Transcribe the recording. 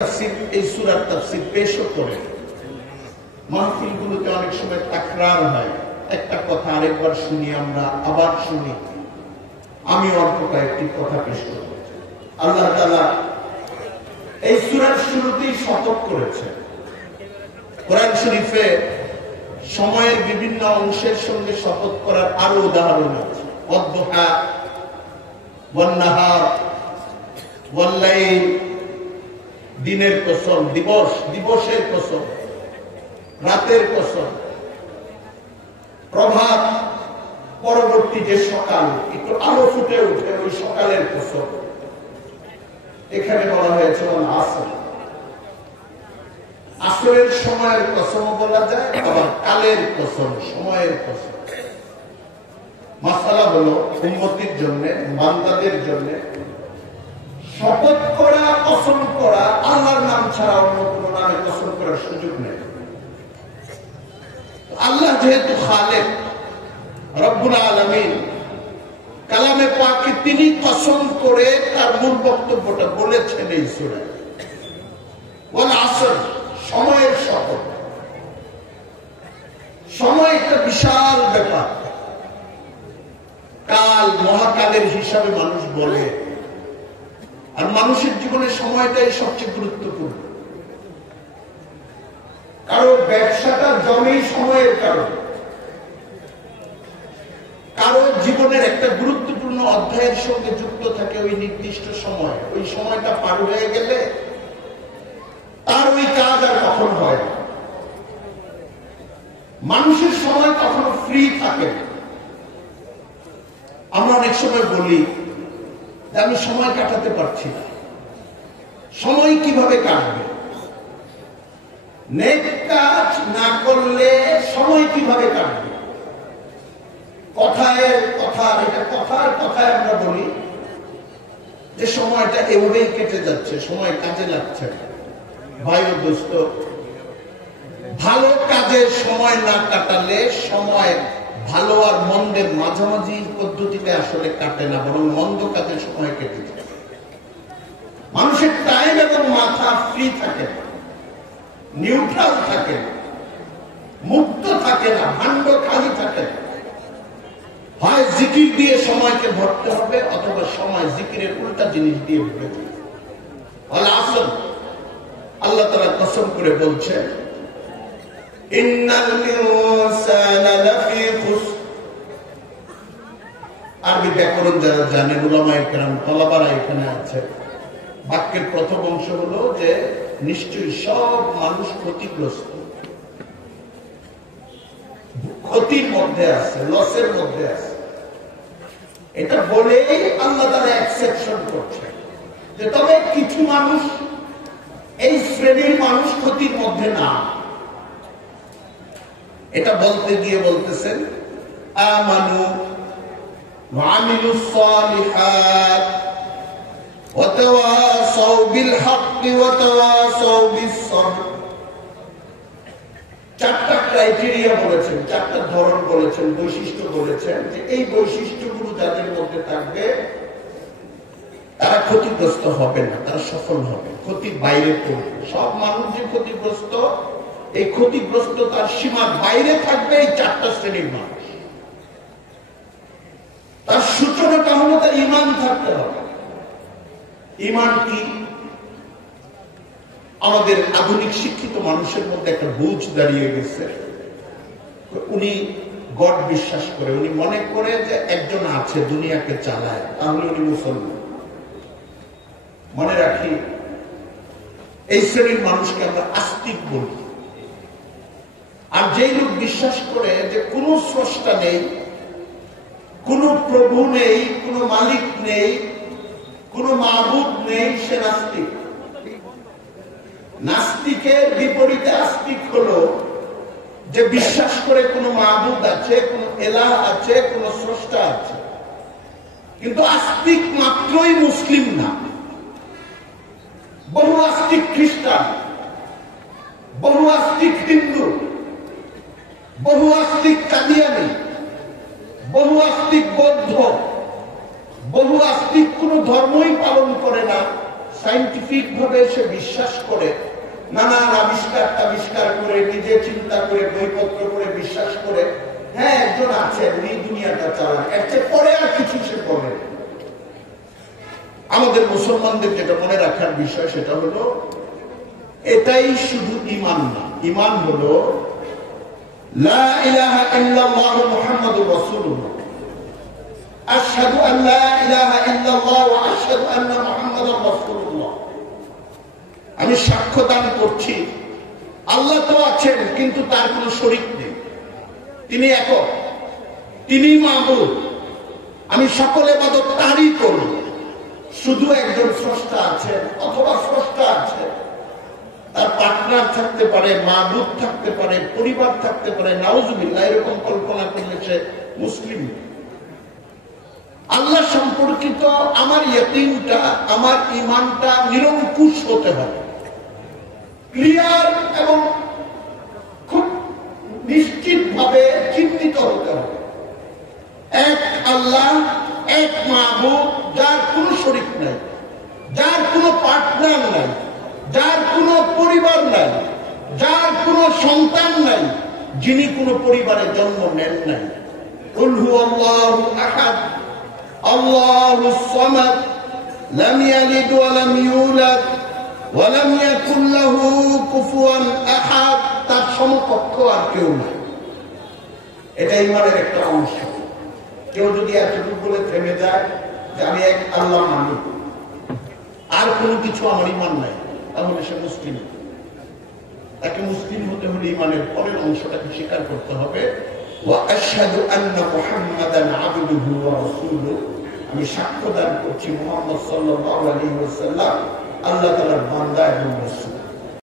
এই সূরার তাফসীর পেশও করে মাহফিলগুলোতে অনেক সময় তাকরার হয়, একটা কথা আরেকবার শুনি, আমরা আবার শুনি। আমি অল্প কয়েকটি কথা পেশ করব। আল্লাহ তাআলা এই সূরার শুরুতেই শপথ করেছেন। কোরআন শরীফে সময়ের বিভিন্ন অংশের সঙ্গে শপথ করার আরো উদাহরণ আছে। ওয়াদ-দুহা ওয়ান-নাহার ওয়াল-লাইল, দিনের কসম, দিবসের কসম, রাতের কসম, প্রভাত পরবর্তী যে সকাল একটু আলো ফুটে উঠে ওই সকালের কসম। এখানে বলা হয়েছে আসর, আসরের সময়ের কসম বলা যায়, আবার কালের কসম, সময়ের কসম। মাসালা হলো উম্মতির জন্য, বান্দাদের জন্য শপথ করা, কসম করা আল্লাহর নাম ছাড়া অন্য কোন নামে কসম করার সুযোগ নেই। আল্লাহ যেহেতু খালেক, রব্বুল আলামিন, কালামে পাকে তিনি কসম করে তার মূল বক্তব্যটা বলেছেন এই সূরায়। ওয়াল আসর, সময়ের শপথ। সময় একটা বিশাল ব্যাপার। কাল, মহাকালের হিসাবে মানুষ বলে, আর মানুষের জীবনে সময়টাই সবচেয়ে গুরুত্বপূর্ণ। কারো ব্যবসাটা জমেই সময়ের কারণে, কারো জীবনের একটা গুরুত্বপূর্ণ অধ্যায়ের সঙ্গে যুক্ত থাকে ওই নির্দিষ্ট সময়। ওই সময়টা পার হয়ে গেলে তার ওই কাজ আর কখনো হয় না। মানুষের সময় কখনো ফ্রি থাকে না। আমরা অনেক সময় বলি আমি সময় কাটাতে পারছি না। সময় কিভাবে কাটবে? নেক কাজ না করলে সময় কিভাবে কাটবে? কথায় আমরা বলি যে সময়টা এভাবেই কেটে যাচ্ছে, সময় কাজে লাগছে না। ভাই ও দোস্ত, ভালো কাজে সময় না কাটালে সময় ভালো আর মন্দের মাঝামাঝি পদ্ধতিতে আসলে কাটে না, বরং মন্দ কাজে সময় কেটে যায়। মানুষের টাইম এবং মাথা ফ্রি থাকে না, নিউট্রাল থাকে না, মুক্ত থাকে না, ভাণ্ড খালি থাকে না। হয় জিকির দিয়ে সময়কে ভরতে হবে, অথবা সময় জিকিরের উল্টা জিনিস দিয়ে ভরে যাবে। আসল আল্লাহ তাআলা কসম করে বলছেন, ইন্নাল ইনসানা লাফি খুসর। আরবি ব্যাকরণ যারা জানেন, উলামায়ে কেরাম, তলাবারা এখানে আছে। বাক্যের প্রথম অংশ হলো যে নিশ্চয়ই সব মানুষ ক্ষতিগ্রস্ত, ক্ষতির মধ্যে আছে, লসের মধ্যে আছে। এটা বলেই আল্লাহ তাআলা এক্সেপশন করছেন যে তবে কিছু মানুষ, এই শ্রেণীর মানুষ ক্ষতির মধ্যে না। এটা বলতে গিয়ে বলতেছেন আমানু ওয়া আমিলুস সালিহাত ওয়া তাওয়াসাউ বিল হাক্কি ওয়া তাওয়াসাউ বিস সবর। চারটা ক্রাইটেরিয়া বলেছেন, চারটা ধরন বলেছেন, বৈশিষ্ট্য বলেছেন যে এই বৈশিষ্ট্যগুলো যাদের মধ্যে থাকবে তারা ক্ষতিগ্রস্ত হবে না, তারা সফল হবে, ক্ষতির বাইরে পড়বে। সব মানুষ যে ক্ষতিগ্রস্ত, এই ক্ষতিগ্রস্ত তার সীমার বাইরে থাকবে এই চারটা শ্রেণীর মানুষ। তার সূচনাটা হলো তার ঈমান থাকতে হবে। ঈমান কি? আমাদের আধুনিক শিক্ষিত মানুষের মধ্যে একটা বুঝ দাঁড়িয়ে গেছে, উনি গড বিশ্বাস করে, উনি মনে করে যে একজন আছে দুনিয়াকে চালায়, তাহলে উনি মুসলমান। মনে রাখি, এই শ্রেণীর মানুষকে আমরা আস্তিক বলি। আর যেই লোক বিশ্বাস করে যে কোনো স্রষ্টা নেই, কোনো প্রভু নেই, কোনো মালিক নেই, কোনো মাবুদ নেই, সে নাস্তিক। নাস্তিকের বিপরীতে আস্তিক হলো যে বিশ্বাস করে কোনো মাবুদ আছে, কোনো এলাহ আছে, কোনো স্রষ্টা আছে। কিন্তু আস্তিক মাত্রই মুসলিম না। বহু আস্তিক খ্রিস্টান, বহু আস্তিক হিন্দু, বহু আস্তিক কাদিয়ানি, বহু আস্তিক বৌদ্ধ, বহু আস্তিক কোন ধর্মই পালন করে না, সায়েন্টিফিক সায়েন্টিফিক ভাবে সে বিশ্বাস করে, নানান আবিষ্কার করে, নিজে চিন্তা করে, বইপত্র করে বিশ্বাস করে, হ্যাঁ একজন আছে উনি দুনিয়াটা চালান, এর চেয়ে পরে আর কিছু সে বলে। আমাদের মুসলমানদের যেটা মনে রাখার বিষয় সেটা হলো, এটাই শুধু ঈমান না, ঈমান হলো লা ইলাহা ইল্লাল্লাহ মুহাম্মাদুর রাসূলুল্লাহ, আশহাদু আন লা ইলাহা ইল্লাল্লাহ ওয়া আশহাদু আন্না মুহাম্মাদার রাসূলুল্লাহ। আমি সাক্ষ্য দান করছি আল্লাহ তো আছেন কিন্তু তার কোনো শরীক নেই, তিনি একক, তিনি মাবুদ, আমি সকল ইবাদত তারই করি। শুধু একজন স্রষ্টা আছেন অথবা স্রষ্টা আছে, তার পার্টনার থাকতে পারে, মাবুদ থাকতে পারে, পরিবার থাকতে পারে, নাউজুবিল্লাহ এরকম কল্পনা করলে সে মুসলিম। আল্লাহ সম্পর্কিত আমার ইয়াকিনটা, আমার ঈমানটা নিরঙ্কুশ হতে হবে, ক্লিয়ার এবং খুব নিশ্চিত ভাবে চিহ্নিত হতে হবে। এক আল্লাহ, এক মাবুদ, যার কোনো শরীক নাই, যার কোনো পার্টনার নাই, যার কোনো পরিবার নাই, যার কোনো সন্তান নাই, যিনি কোনো পরিবারে জন্ম নেন নাই। কুল হুয়াল্লাহু আহাদ আল্লাহুস সামাদ লাম ইয়ালিদ ওয়া লাম ইউলাদ ওয়া লাম ইয়াকুল লাহু কুফুয়ান আহাদ, তার সমকক্ষ আর কেউ নাই। এটা ঈমানের একটা অংশ। কেউ যদি এতটুকু বলে থেমে যায় যে আমি এক আল্লাহ মানি, আর কোনো কিছু আমার ঈমান নাই, তাহলে সে মুসলিম। তাকে মুসলিম হতে হলে ঈমানের পরের অংশটাকে স্বীকার করতে হবে, ওয়া আশহাদু আন্না মুহাম্মাদান আবদুহু ওয়া রাসূলুহু, আমি সাক্ষ্য দান করছি মুহাম্মদ সাল্লাল্লাহু আলাইহি ওয়াসাল্লাম আল্লাহ তাআলার বান্দা এবং রাসূল।